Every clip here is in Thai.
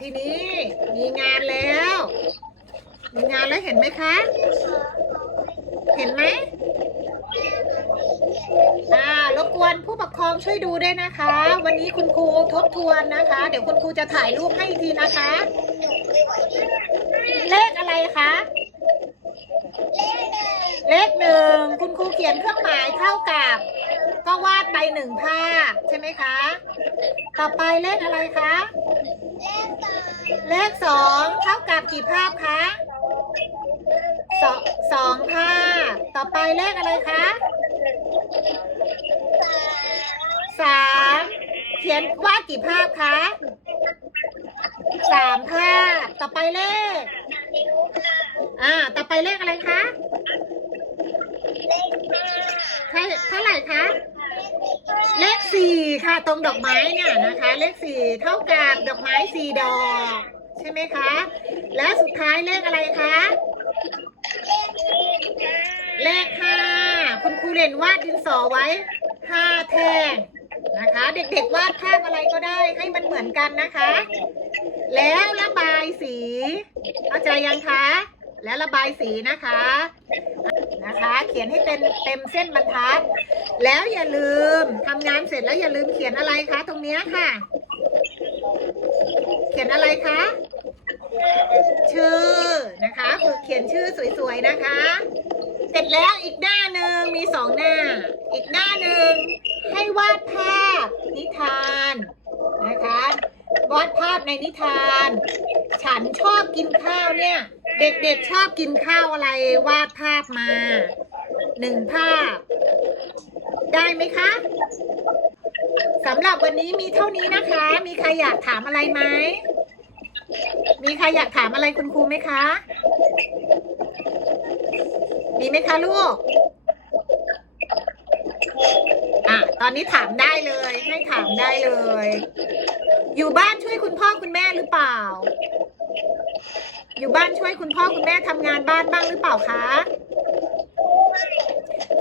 ทีนี้ มีงานแล้ว มีงานแล้วเห็นไหมคะ เห็นไหมอ่ารบกวนผู้ปกครองช่วยดูด้วยนะคะ วันนี้คุณครูทบทวนนะคะ เดี๋ยวคุณครูจะถ่ายรูปให้อีกทีนะคะ เลขอะไรคะ เลขหนึ่งคุณครูเขียนเครื่องหมายเท่ากับ ก็วาดไปหนึ่งภาพใช่ไหมคะ ต่อไปเลขอะไรคะ เลขส องเท่ากับกี่ภาพคะสองสองภาพ ต่อไปเลขอะไรคะสามเขียนวาดกี่ภาพคะสามภาพ ต่อไปเลข อ่า ต่อไปเลขอะไรคะใช่เท่าไหร่คะเลข สี่ค่ะ ตรงดอกไม้เนี่ยนะคะ เลขสี่เท่ากับดอกไม้สี่ดอก ใช่ไหมคะ และสุดท้ายเลขอะไรคะ เลขห้าคุณครูเรียนวาดดินสอไว้ห้าแท่งนะคะ เด็กๆวาดภาพอะไรก็ได้ให้มันเหมือนกันนะคะ แล้วระบายสี เข้าใจยังคะ แล้วระบายสีนะคะ นะคะ เขียนให้เต็มเต็มเส้นบรรทัด แล้วอย่าลืมทำงานเสร็จแล้วอย่าลืมเขียนอะไรคะตรงเนี้ยค่ะ เขียนอะไรคะ ชื่อนะคะฝึกเขียนชื่อสวยๆนะคะ เสร็จแล้วอีกหน้าหนึ่งมีสองหน้า อีกหน้าหนึ่งให้วาดภาพนิทานนะคะวาดภาพในนิทาน ฉันชอบกินข้าวเนี่ย เด็กๆชอบกินข้าวอะไรวาดภาพมาหนึ่งภาพ ได้ไหมคะสำหรับวันนี้มีเท่านี้นะคะ มีใครอยากถามอะไรไหมมีใครอยากถามอะไรคุณครูไหมคะ มีไหมคะลูก อะ ตอนนี้ถามได้เลย ให้ถามได้เลย อยู่บ้านช่วยคุณพ่อคุณแม่หรือเปล่า อยู่บ้านช่วยคุณพ่อคุณแม่ทำงานบ้านบ้างหรือเปล่าคะ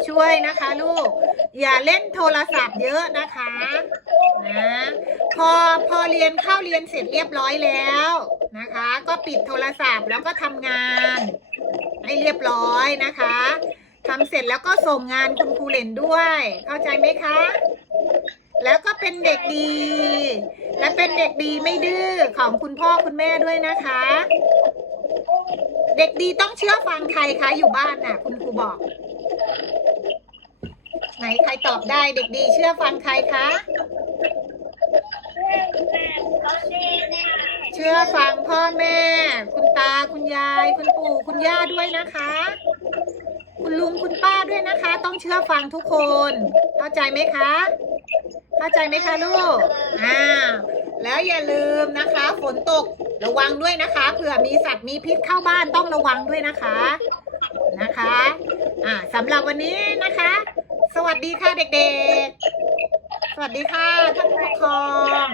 ช่วยนะคะลูก อย่าเล่นโทรศัพท์เยอะนะคะนะพอพอเรียนเข้าเรียนเสร็จเรียบร้อยแล้วนะคะ ก็ปิดโทรศัพท์แล้วก็ทำงานให้เรียบร้อยนะคะทำเสร็จแล้วก็ส่งงานคุณครูเล่นด้วย เข้าใจไหมคะ แล้วก็เป็นเด็กดี และเป็นเด็กดีไม่ดื้อของคุณพ่อคุณแม่ด้วยนะคะ เด็กดีต้องเชื่อฟังใครคะอยู่บ้านน่ะ คุณครูบอก ไหนใครตอบได้ เด็กดีเชื่อฟังใครคะ เชื่อฟังพ่อแม่ คุณตาคุณยาย คุณปู่คุณย่าด้วยนะคะ คุณลุงคุณป้าด้วยนะคะ ต้องเชื่อฟังทุกคน เข้าใจไหมคะ เข้าใจไหมคะลูกอ่าแล้วอย่าลืมนะคะ ฝนตก ระวังด้วยนะคะ เผื่อมีสัตว์มีพิษเข้าบ้านต้องระวังด้วยนะคะ นะคะ อ่าสำหรับวันนี้นะคะ สวัสดีค่ะเด็กๆ สวัสดีค่ะท่านผู้ปกครอง